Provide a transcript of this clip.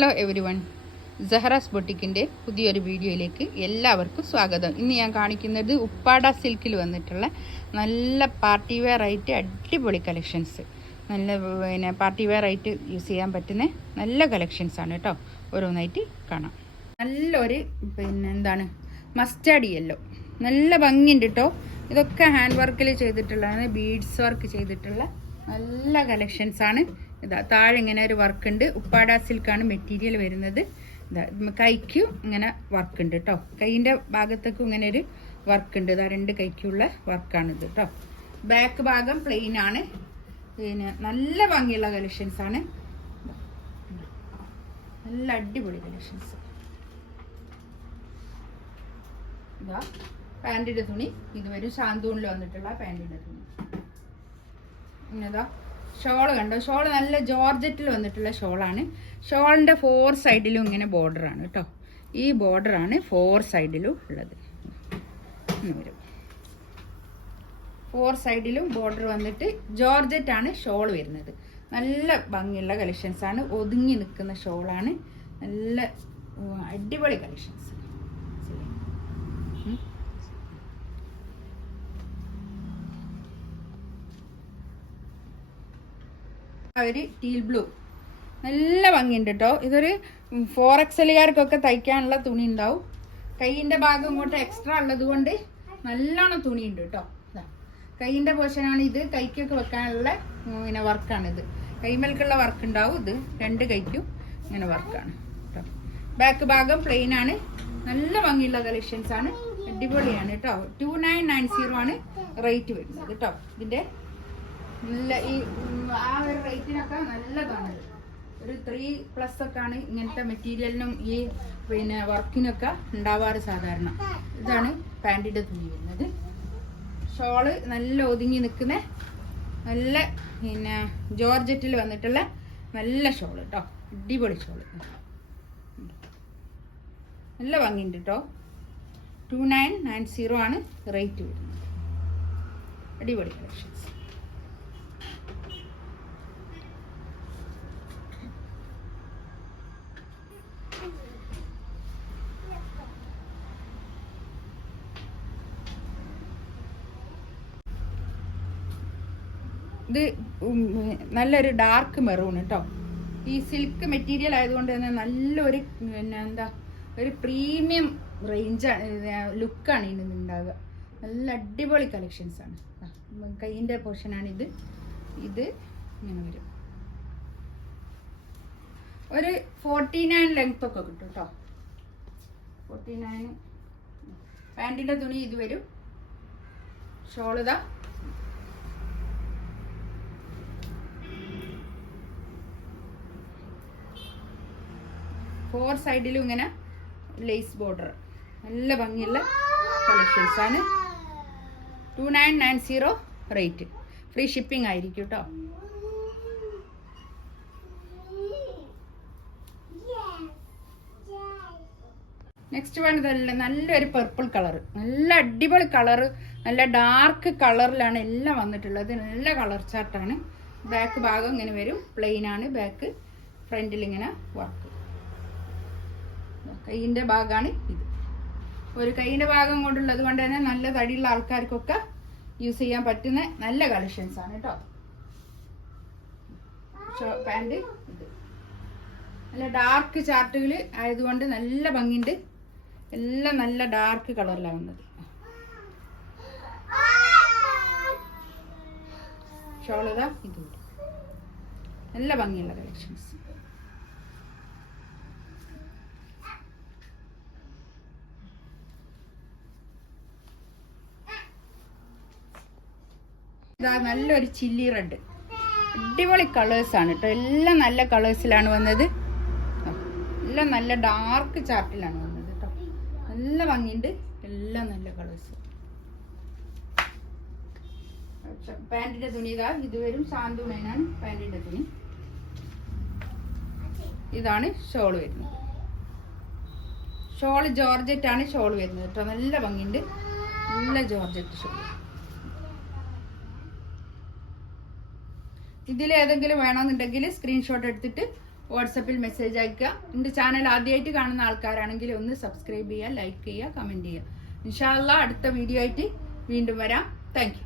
Hello everyone ജഹറാസ് ബൊട്ടിക്കിന്റെ പുതിയൊരു വീഡിയോയിലേക്ക് എല്ലാവർക്കും സ്വാഗതം. ഇന്ന് ഞാൻ കാണിക്കുന്നത് ഉപ്പാട സിൽക്കിൽ വന്നിട്ടുള്ള നല്ല പാർട്ടി വെയർ ആയിട്ട് അടിപൊളി കളക്ഷൻസ് നല്ല പിന്നെ പാർട്ടി വെയർ ആയിട്ട് യൂസ് ചെയ്യാൻ പറ്റുന്ന നല്ല കളക്ഷൻസ് ആണ് കേട്ടോ ഓരോന്നായിട്ട് കാണാം. നല്ലൊരു പിന്നെ എന്താണ് മസ്റ്റാർഡ് യെല്ലോ നല്ല ഭംഗിയുണ്ട് കേട്ടോ ഇതൊക്കെ ഹാൻഡ് വർക്കിൽ ചെയ്തിട്ടുള്ളതാണ് ബീഡ്സ് വർക്ക് ചെയ്തിട്ടുള്ള നല്ല കളക്ഷൻസ് ആണ്. ഇതാ താഴെ ഇങ്ങനെ ഒരു വർക്ക് ഉണ്ട്. ഉപ്പാട സിൽക്കാണ് മെറ്റീരിയൽ വരുന്നത്. ഇതാ കൈക്കും ഇങ്ങനെ വർക്ക് ഉണ്ട് കേട്ടോ കൈയിന്റെ ഭാഗത്തേക്കും ഇങ്ങനെ ഒരു വർക്ക് ഉണ്ട്. ഇതാ രണ്ട് കൈക്കുള്ള വർക്കാണിത് കേട്ടോ ബാക്ക് ഭാഗം പ്ലെയിൻ ആണ്. പിന്നെ നല്ല ഭംഗിയുള്ള കളക്ഷൻസ് ആണ്. നല്ല അടിപൊളി കളക്ഷൻസ് ഇതാ പാന്റിന്റെ തുണി. ഇത് ശാന്തൂണിൽ വന്നിട്ടുള്ള പാന്റിന്റെ തുണി. ഇന്നതാ ഷോൾ കണ്ടോ? ഷോൾ നല്ല ജോർജറ്റിൽ വന്നിട്ടുള്ള ഷോളാണ്. ഷോളിന്റെ ഫോർ സൈഡിലും ഇങ്ങനെ ബോർഡറാണ് കേട്ടോ ഈ ബോർഡറാണ് ഫോർ സൈഡിലും ഉള്ളത്. വരും. ഫോർ സൈഡിലും ബോർഡർ വന്നിട്ട് ജോർജറ്റ് ആണ് ഷോൾ വരുന്നത്. നല്ല ഭംഗിയുള്ള കളക്ഷൻസ് ആണ്. ഒതുങ്ങി നിൽക്കുന്ന ഷോളാണ്. നല്ല അടിപൊളി കളക്ഷൻസ് ഒരു ടീൽ ബ്ലൂ നല്ല ഭംഗിയുണ്ട് കേട്ടോ ഇതൊരു ഫോർ എക്സലുകാർക്കൊക്കെ തയ്ക്കാനുള്ള തുണി ഉണ്ടാവും കൈയിന്റെ ഭാഗം ഇങ്ങോട്ട് എക്സ്ട്രാ ഉള്ളത് കൊണ്ട് നല്ലോണം തുണിയുണ്ട് കേട്ടോ കൈയിന്റെ പോഷനാണ് ഇത്. കൈക്കൊക്കെ വെക്കാനുള്ള ഇങ്ങനെ വർക്കാണിത് കൈമേൽക്കുള്ള വർക്ക് ഉണ്ടാവും ഇത്. രണ്ട് കൈക്കും ഇങ്ങനെ വർക്കാണ് കേട്ടോ ബാക്ക് ഭാഗം പ്ലെയിൻ ആണ്. നല്ല ഭംഗിയുള്ള കളക്ഷൻസ് ആണ്. അടിപൊളിയാണ് കേട്ടോ ടു നയൻ നയൻ സീറോ ആണ് റേറ്റ് വരുന്നത് കേട്ടോ ഇതിന്റെ നല്ല ഈ ആ ഒരു റേറ്റിനൊക്കെ നല്ലതാണ്. ഒരു ത്രീ പ്ലസ് ഒക്കെ ആണ് ഇങ്ങനത്തെ മെറ്റീരിയലിനും ഈ പിന്നെ വർക്കിനൊക്കെ ഉണ്ടാവാറ് സാധാരണ. ഇതാണ് പാന്റിന്റെ തുണി വരുന്നത്. ഷോൾ നല്ല ഒതുങ്ങി നിൽക്കുന്ന നല്ല പിന്നെ ജോർജറ്റിൽ വന്നിട്ടുള്ള നല്ല ഷോൾ കേട്ടോ അടിപൊളി ഷോൾ നല്ല ഭംഗിയുണ്ട് കേട്ടോ ടു നയൻ നയൻ സീറോ ആണ് റേറ്റ് വരുന്നത്. അടിപൊളി കളക്ഷൻസ്. ഇത് നല്ലൊരു ഡാർക്ക് മെറൂൺ കേട്ടോ ഈ സിൽക്ക് മെറ്റീരിയൽ ആയതുകൊണ്ട് തന്നെ നല്ലൊരു പിന്നെ എന്താ ഒരു പ്രീമിയം റേഞ്ച് ലുക്കാണ് ഇതിന് ഉണ്ടാവുക നല്ല അടിപൊളി കളക്ഷൻസ് ആണ്. കൈയിന്റെ പോർഷനാണ് ഇത്. ഇത് ഇങ്ങനെ വരും. ഒരു ഫോർട്ടി നയൻ ലെങ്ത് ഒക്കെ കിട്ടും കേട്ടോ ഫോർട്ടി നയൻ പാന്റിന്റെ തുണി ഇത് വരും. ഷോളിതാ ഫോർ സൈഡിലും ഇങ്ങനെ ലേസ് ബോർഡർ നല്ല ഭംഗിയുള്ള കളക്ഷൻസ് ആണ്. Two nine nine zero rate free shipping ആയിരിക്കും കേട്ടോ നെക്സ്റ്റ് വൺ ഇതല്ല നല്ലൊരു പർപ്പിൾ കളർ നല്ല അടിപൊളി കളർ നല്ല ഡാർക്ക് കളറിലാണ് എല്ലാം വന്നിട്ടുള്ളത്. നല്ല കളർ ചാർട്ടാണ് ബാക്ക് ഭാഗം ഇങ്ങനെ വരും. പ്ലെയിൻ ആണ്. ബാക്ക് ഫ്രണ്ടിൽ ഇങ്ങനെ വർക്ക് കൈയിന്റെ ഭാഗമാണ് ഇത്. ഒരു കൈയിന്റെ ഭാഗം കൊണ്ടുള്ളത് കൊണ്ട് തന്നെ നല്ല തടിയുള്ള ആൾക്കാർക്കൊക്കെ യൂസ് ചെയ്യാൻ പറ്റുന്ന നല്ല കളക്ഷൻസ് ആണ് കേട്ടോ പാന്റ് ഇത്. നല്ല ഡാർക്ക് ചാർട്ടുകൾ ആയതുകൊണ്ട് നല്ല ഭംഗിയുണ്ട്. എല്ലാം നല്ല ഡാർക്ക് കളറിലാണ് വന്നത്. ഷോളതാ ഇത് നല്ല ഭംഗിയുള്ള കളക്ഷൻസ് ഇതാ നല്ലൊരു ചില്ലി റെഡ്. അടിപൊളി കളേഴ്സ് ആണ് കേട്ടോ എല്ലാം നല്ല കളേഴ്സിലാണ് വന്നത്. എല്ലാം നല്ല ഡാർക്ക് ചാർട്ടിലാണ് വന്നത് കേട്ടോ നല്ല ഭംഗിയുണ്ട്. എല്ലാം നല്ല കളേഴ്സ് പാന്റിന്റെ തുണി ഇതാ. ഇത് വരും സാന്തുണേനാണ് പാന്റിന്റെ തുണി. ഇതാണ് ഷോൾ വരുന്നത്. ഷോൾ ജോർജറ്റ് ആണ് ഷോൾ വരുന്നത് കേട്ടോ നല്ല ഭംഗിയുണ്ട്. നല്ല ജോർജറ്റ് ഷോൾ. ഇതിൽ ഏതെങ്കിലും വേണമെന്നുണ്ടെങ്കിൽ സ്ക്രീൻഷോട്ട് എടുത്തിട്ട് വാട്സപ്പിൽ മെസ്സേജ് അയക്കുക. എന്റെ ചാനൽ ആദ്യമായിട്ട് കാണുന്ന ആൾക്കാരാണെങ്കിൽ ഒന്ന് സബ്സ്ക്രൈബ് ചെയ്യുക ലൈക്ക് ചെയ്യുക കമന്റ് ചെയ്യുക. ഇൻഷാല്ല അടുത്ത വീഡിയോ ആയിട്ട് വീണ്ടും വരാം. താങ്ക്